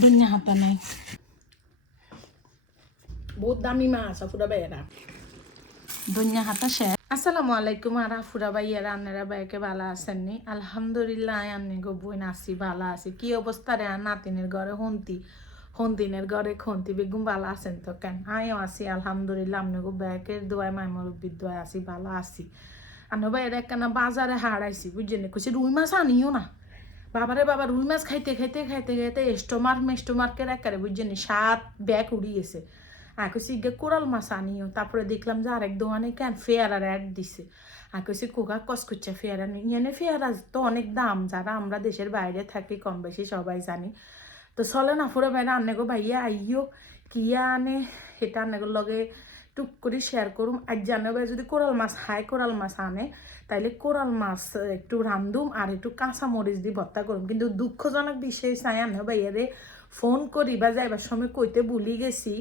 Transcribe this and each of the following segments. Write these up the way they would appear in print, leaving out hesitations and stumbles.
ধনিয়া হাতা নাই বহুত দামি মাছ ফুরা বাইরা ধনিয়া হাতা শেষ আসসালামু আলাইকুম আরা ফুরা বাইরা আন্নারা বাইকে ভালো আছেননি আলহামদুলিল্লাহ আন্নি গো বই নাসি ভালো আছি কি অবস্থা রে নাতিনের ঘরে হন্তিনের ঘরে খন্তি বেগুম ভালো আছেন তো কেন আমিও আছি আলহামদুলিল্লাহ আমনে গো ব্যাকের দোয়ায় মাইমরব্বির দোয়ায় আছি ভালো আছি আন্না বাইরা একখানা বাজারে হারাইছি বুঝছেন কইছি রুই মাছ আনিও না বাবারে বাবা রুই মাছ খাইতে খাইতে খাইতে খাইতে স্টোমার্কের একারে বুঝছেন 7 ব্যাগ উড়িয়েছে আর কইছি কোরাল মাছ আনিও তারপরে দেখলাম যে আরেক দোকানে কেন ফেয়ারার অ্যাড দিছে আর কইছি কোকা কস করছে ফেয়ারা ইয়ে ফেয়ারা তো অনেক দাম যারা আমরা দেশের বাইরে থাকি কম বেশি সবাই জানি তো চলে না ফুরে বাইরে আন্নেগো ভাইয়া আইও কিয়া আনে সেটা আন্নেগোর লগে টুক করে শেয়ার করুম আজ জানো ভাই যদি কোরাল মাছ কোরাল মাছ আনে তাইলে কোরাল মাছ একটু রান্ধুম আর একটু কাঁচা মরিচ দিয়ে ভর্তা করুম কিন্তু দুঃখজনক বিষয় চাই আনে ভাইয়ারে ফোন করি বা যাইবার সময় কইতে ভুলি গেছি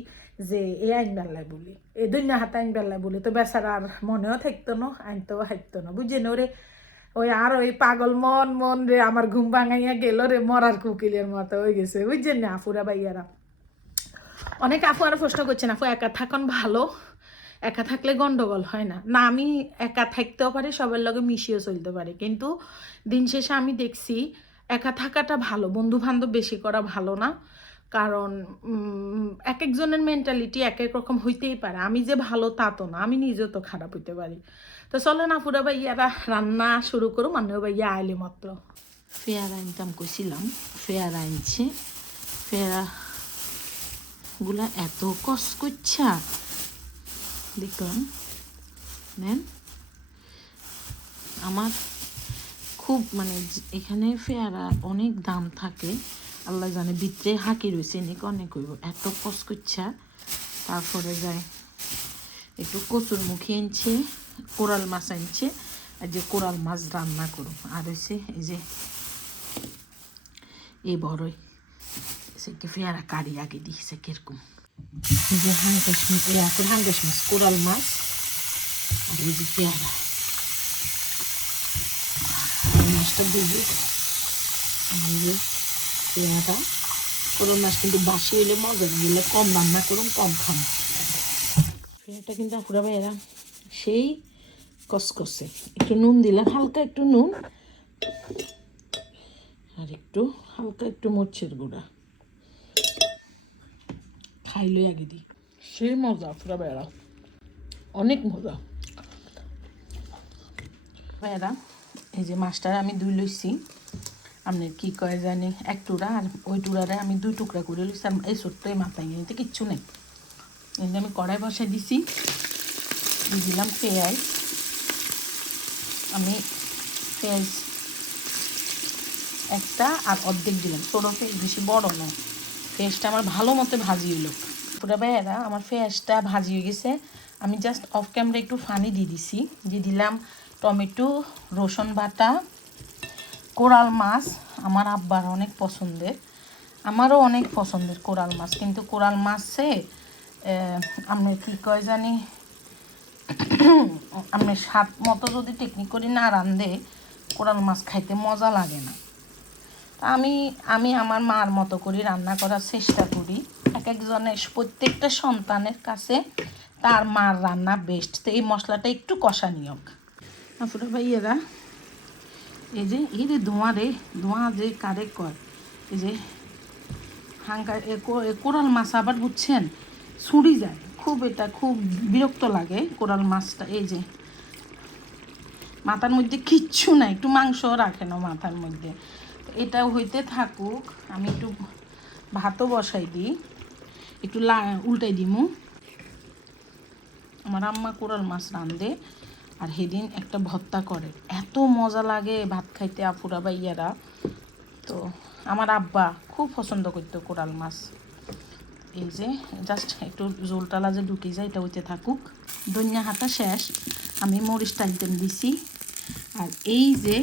যে এ আইন বেলায় বলি এই দুনিয়া হাতে আইন বেলায় বলি তো বেচারা আর মনেও থাকতো না আইনতেও হাইতো না বুঝছেন ওরে ওই আর ওই পাগল মন রে আমার ঘুম ভাঙাইয়া গেল রে মরার কুকিলের মতো হয়ে গেছে বুঝছেন না আফুরা ভাইয়ারা অনেক আপু আরো প্রশ্ন করছেন আপু একা থাকুন ভালো একা থাকলে গন্ডগোল হয় না না আমি একা থাকতেও পারি সবার লগে মিশিয়ে চলতে পারি কিন্তু দিন শেষে আমি দেখছি একা থাকাটা ভালো বন্ধু বান্ধব বেশি করা ভালো না কারণ এক একজনের মেন্টালিটি এক এক রকম হইতেই পারে আমি যে ভালো তা তো না আমি নিজেও তো খারাপ হইতে পারি তো চলো না পুরা ভাইয়ারা রান্না শুরু করো মানেও ভাইয়া আইলে মাত্র ফেয়ারা আনতাম কইছিলাম ফেয়ারা আনছে ফেয়ারা গুলা এত কস করছা দেখলাম নেন আমার খুব মানে এখানে ফেয়ারা অনেক দাম থাকে আল্লাহ জানে ভিতরে হাঁকি রয়েছে নাকি অনেক হইব এত কস করছা তারপরে যায় একটু কচুর মুখি আনছে কোরাল মাছ আনছে আর যে কোরাল মাছ রান্না করুন আর হয়েছে এই যে এই বড়ই সে ফেয়ারা কারি আগে দিয়েছে কিরকম এই যে হাঙ্গাস মাছ কোরাল মাছ আর এই যে পেয়ারা মাছটা দিবি এই যে পেয়ারা কোরাল মাছ কিন্তু বাসি হইলে মজা হইলে কম রান্না করুন কম খান পেয়ারাটা কিন্তু আপুরা ভাইয়েরা সেই কসকসে একটু নুন দিলাম হালকা একটু নুন আর একটু হালকা একটু মরিচের গুঁড়া খাইলে আগে দিই সেই মজা পুরা বেড়া অনেক মজা বেড়া এই যে মাছটা আমি দুই লইছি আপনার কি কয় জানি এক টুকরা আর ওই টুকরারে আমি 2 টুকরা করে লইছি আর এই ছোট্ট মাথায় নিতে কিচ্ছু নেই কিন্তু আমি কড়াই বসাই দিছি দিয়ে দিলাম পেঁয়াজ আমি পেঁয়াজ একটা আর অর্ধেক দিলাম ছোটো পেঁয়াজ বেশি বড় নয় পেঁয়াজটা আমার ভালো মতো ভাজি হইল পুরা ভাইয়েরা আমার পেঁয়াজটা ভাজি হয়ে গেছে আমি জাস্ট অফ ক্যামেরা একটু পানি দিয়ে দিছি দিয়ে দিলাম টমেটো রসুন বাটা কোরাল মাছ আমার আব্বার অনেক পছন্দের আমারও অনেক পছন্দের কোরাল মাছ কিন্তু কোরাল মাছে আপনি কী কয় জানি আপনি স্বাদ মতো যদি টেকনিক করি না রান্ধে কোরাল মাছ খাইতে মজা লাগে না আমি আমার মার মতো করে রান্না করার চেষ্টা করি এক একজনের প্রত্যেকটা সন্তানের কাছে তার মার রান্না বেস্ট তো এই মশলাটা একটু কষা নিয়োগ আপুরা ভাইয়েরা এই যে ধোঁয়া যে কারে কয় এই যে কোরাল মাছ আবার বুঝছেন ছুঁড়ি যায় এটা খুব বিরক্ত লাগে কোরাল মাছটা এই যে মাথার মধ্যে কিচ্ছু নাই একটু মাংস রাখে না মাথার মধ্যে এটাও হইতে থাকুক আমি একটু ভাতও বসাই দিই একটু উল্টাই দিমু আমার আম্মা কোরাল মাছ রান্ধে আর সেদিন একটা ভর্তা করে এত মজা লাগে ভাত খাইতে আপুরা ভাইয়ারা তো আমার আব্বা খুব পছন্দ করতো কোরাল মাছ এই যে জাস্ট একটু জোলটালা যে ঢুকে যায় এটা হইতে থাকুক ধনিয়া হাতা শেষ আমি মরিচটা একদম দিছি আর এই যে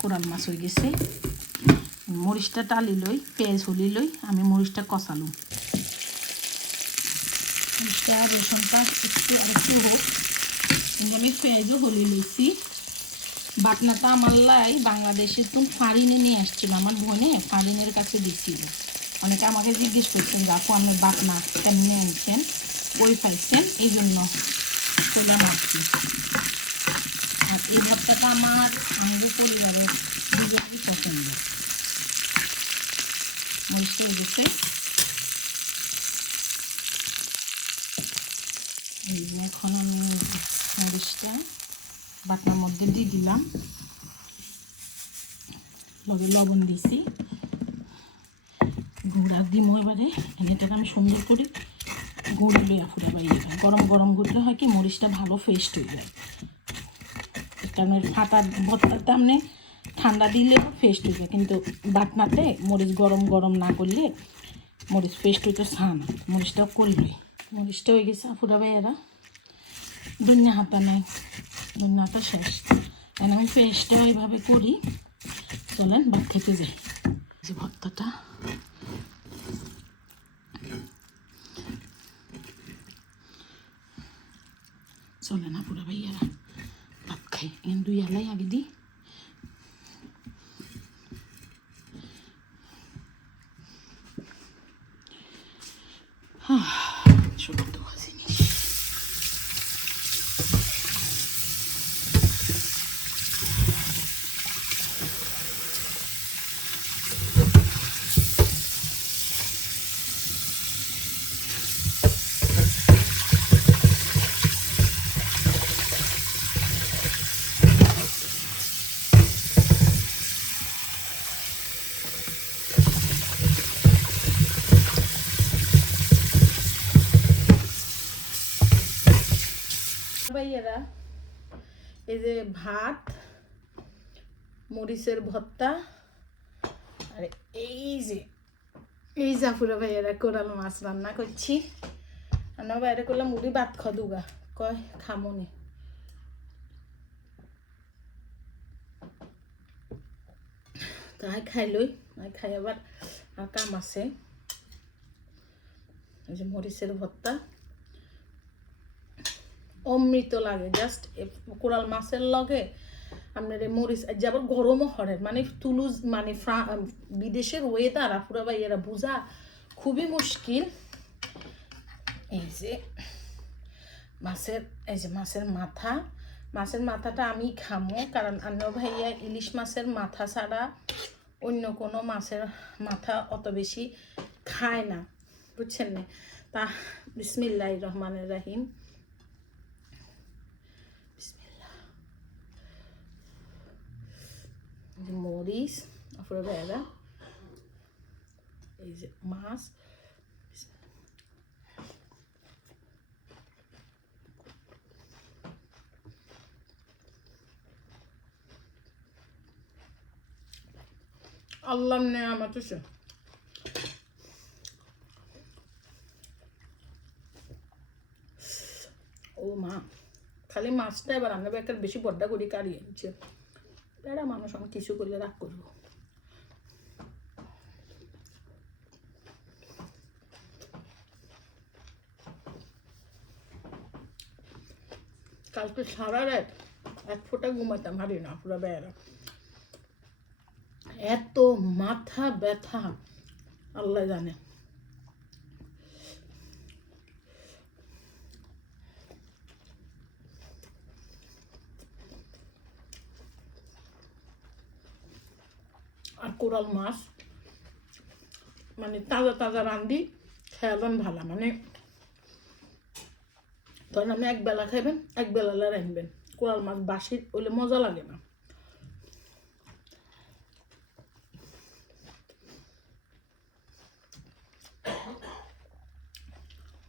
কোরাল মাছ হয়ে গেছে মরিচটা টালি লই পেঁয়াজ হলি লই আমি মরিচটা কষালুম মরিচটা রসুনটা একটু হোক আমি পেঁয়াজও হলি লইছি বাটনাটা আমার লাই বাংলাদেশে তো ফারিনে নিয়ে আসছিল আমার বোনে ফারিনের কাছে দিচ্ছিল অনেকে আমাকে জিজ্ঞেস করছেন যে আপু আপনি বাটনা কেমনি আনছেন, ওই পাইছেন, এই জন্য খোলা মারছি। আর এই ভর্তাটা আমার আমাদের পরিবারের দুজনেরই পছন্দ। মরিচটা হয়ে গেছে, এখন আমি মরিচটা বাটনার মধ্যে দিয়ে দিলাম, লবণ দিয়েছি, গুঁড়া দিমো। এবারে এটাকে আমি সুন্দর করে গুঁড়ি লইয়া ফুটা বাইরে গরম গরম গুঁড়লে হয় কি মরিচটা ভালো ফেস্ট হয়ে যায়। কারণ ফাটা ভর্তাতে আপনি ঠান্ডা দিলেও ফেস্ট হয়ে যায়, কিন্তু বাটনাতে মরিচ গরম গরম না করলে মরিচ ফেস্ট হইতে চা না, মরিচটাও করলে। মরিচটা হয়ে গেছে ফুটা বাইরা, ধনিয়া হাতা নাই, ধনিয়া হাতা শেষ। কারণ আমি ফেস্টটা ওইভাবে করি। চলেন ভাত খেতে যাই। যে ভর্তাটা চলে না পুরা ভাইয়ারা ভাত খাই, এখানে 2 আলাই আগে দিই। ছোট জিনিস ভাইয়ারা। এই যে ভাত, মরিচের ভর্তা, আর এই জাফুরা ভাইয়ারা কোরাল মাছ রান্না করছি। আমরা বাইরে করলাম মুড়ি ভাত খাদুগা, কয় খামনি। তাই খাইলই, খাই আবার কাম আছে। এই যে মরিচের ভর্তা অমৃত লাগে, জাস্ট কোরাল মাছের লগে আপনার মরিচ যাবার গরমও হরের, মানে তুলুজ মানে বিদেশের ওয়েদার আপুরা ভাই এরা বোঝা খুবই মুশকিল। এই যে মাছের মাথাটা আমি খামো, কারণ অন্য ভাইয়া ইলিশ মাছের মাথা ছাড়া অন্য কোনো মাছের মাথা অত বেশি খায় না, বুঝছেন না। তা বিসমিল্লাহির রহমানির রহিম। মরিচ আপুরা ভাইয়ারা, এই যে মাছ, আল্লাহর নেয়ামত হইছে। ও মা, খালি মাছটা এবার আমরা একটা বেশি বড্ডা করে কাড়িয়ে নিচ্ছে। এটা মানুষ আমি কিছু করলে রাগ করবো। কালকে সারা রাত 1 ফোঁটা ঘুমাতাম হারি না পুরো বেড়া, এত মাথা ব্যথা আল্লাহ জানে। আর কোরাল মাছ মানে তাজা তাজা রান্ধি খেয়ালন ভালো, মানে ধরেন আপনি 1 বেলা খাইবেন, 1 বেলা রাখবেন। কোরাল মাছ বাসি হইলে মজা লাগে না।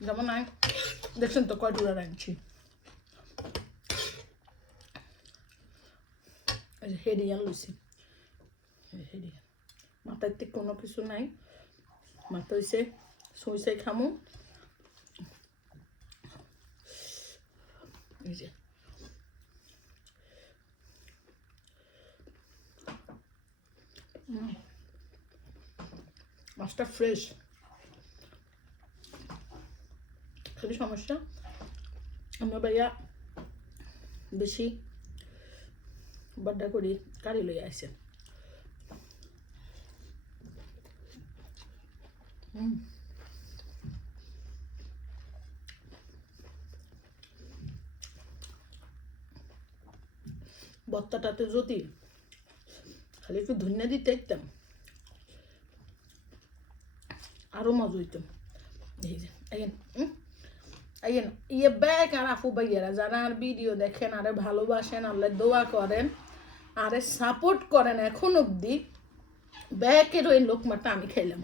যেমন আমি দেখছেন তো কয় টুকরা রাঁধছি। হেডিয়ান লইছি, হেডিয়ান মাথাতে কোনো কিছু নাই, মাথা হইছে সইসাই খামু। এই যে মাছটা ফ্রেশ, খালি সমস্যা আমরা ভাইয়া বেশি বড্ডা করি কারি লই আসেন। ভর্তাটাতে যদি খালি একটু ধনিয়া দিতে একদম আরো মজা হইতো। এই যে ইয়ে ব্যাগ আর আফু ভাইয়েরা যারা আর ভিডিও দেখেন আরে ভালোবাসেন, আল্লাহ দোয়া করেন, আরে সাপোর্ট করেন এখন অব্দি, ব্যাগের ওই লোকমাটা আমি খাইলাম।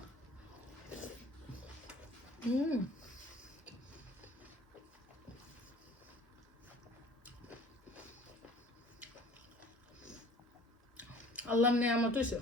আল্লাহর নেয়ামত হইছে।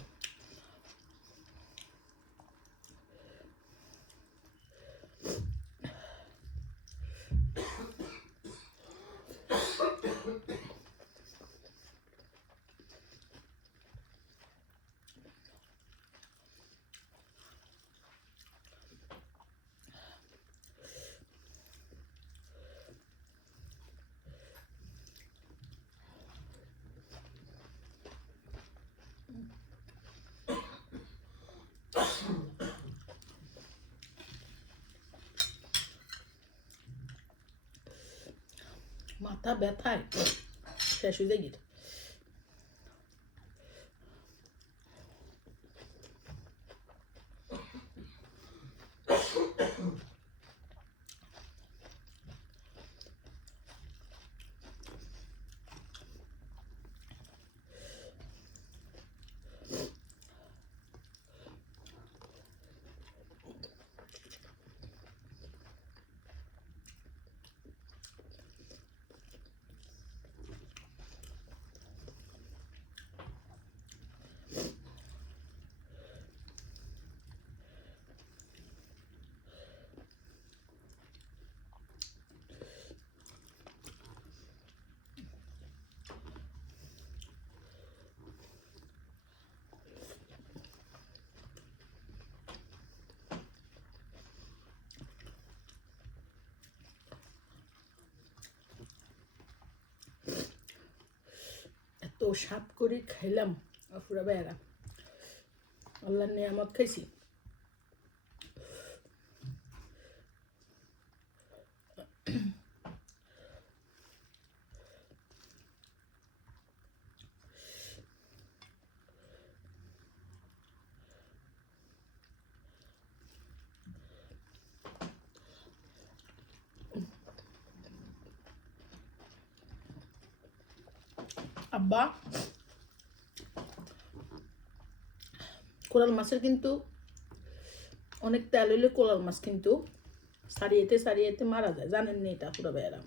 মাথা ব্যথায় শেষ হয়ে যায়। এত সাপ করে খাইলাম আফুরা ভাইয়ারা, আল্লাহর নেয়ামত খাইছি। আব্বা কোরাল মাছের কিন্তু অনেক তেল হইলে কোরাল মাছ কিন্তু সারিয়েতে সারিয়েতে মারা যায়, জানেন না এটা পুরো ভাইয়ারা।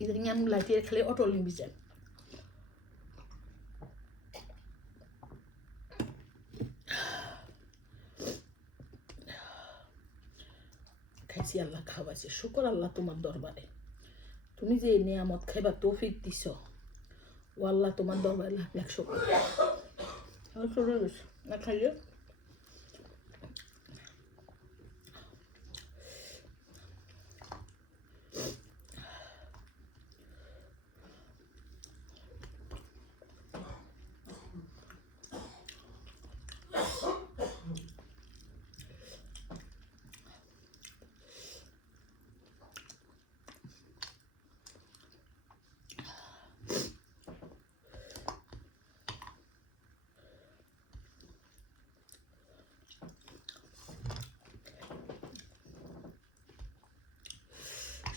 Iedereen yang belajar kali otolin bisa. খাইছি আল্লাহ খাওয়াইছে, শুকর আল্লাহ তোমার দরবারে, তুমি যে নিয়ামত খাইবা তৌফিক দিছ, ও আল্লাহ তোমার দরবারে লাখ লাখ শুকর। না খাইলে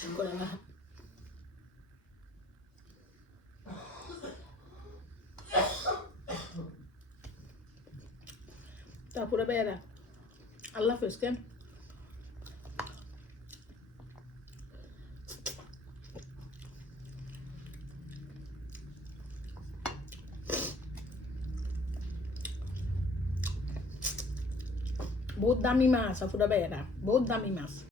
শুকর আল্লাহ। তারপরে বেড়া আল্লাহ হাফেজ কেন। বহুত দামি মাছ আপুরা ভাইয়েরা, বহুত দামি মাছ।